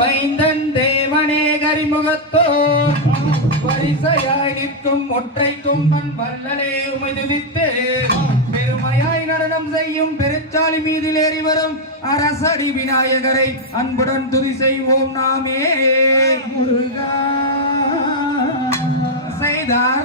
மைந்தன் தேவனே கரிமுகத்தோ. வரிசையாய் நிற்கும் ஒற்றை கும்பன் வல்லலே உமிதுவித்து பெருமையாய் நடனம் செய்யும் பெருச்சாலி மீதில் ஏறி வரும் அரசடி விநாயகரை அன்புடன் துதி செய்வோம் நாமே. முருகா. செய்தார்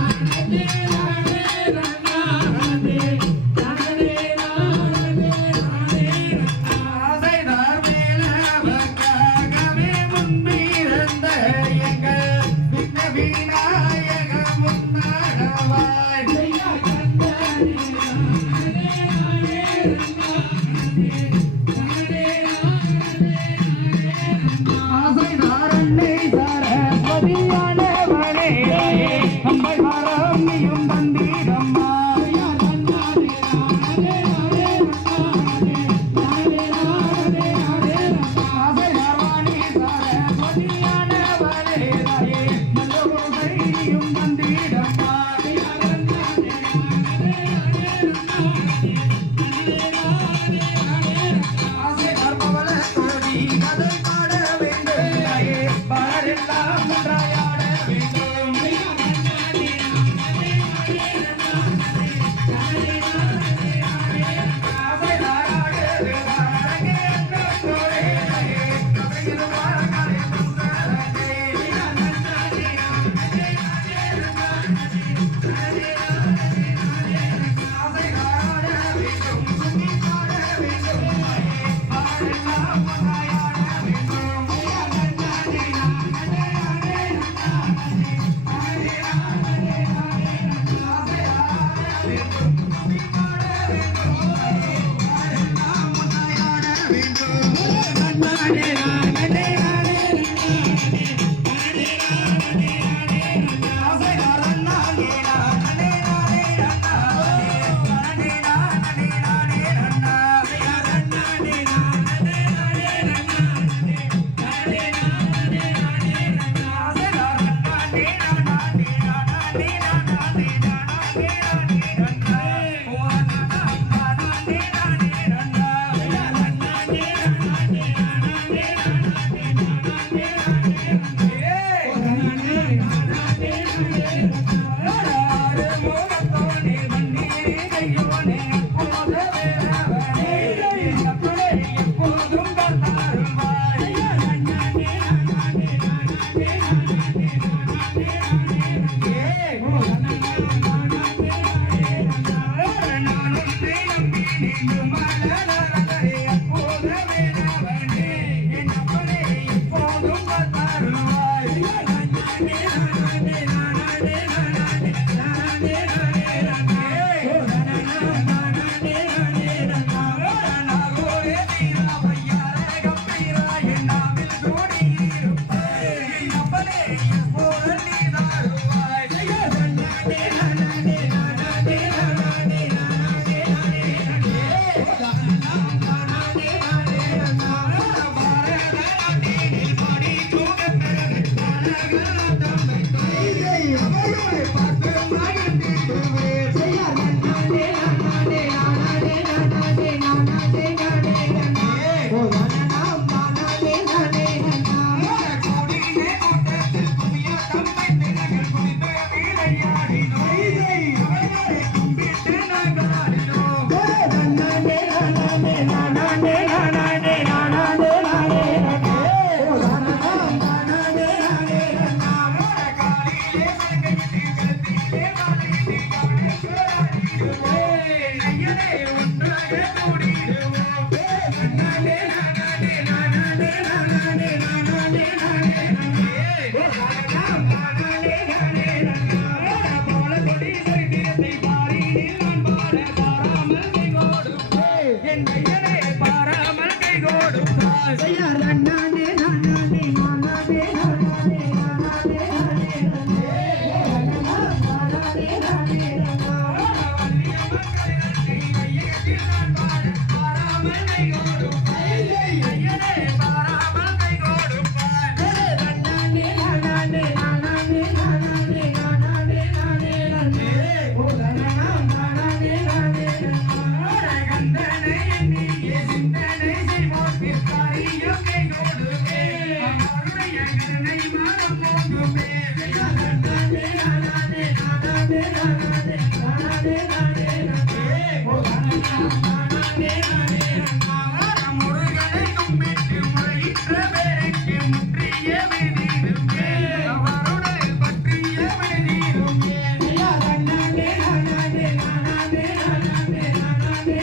I காதல்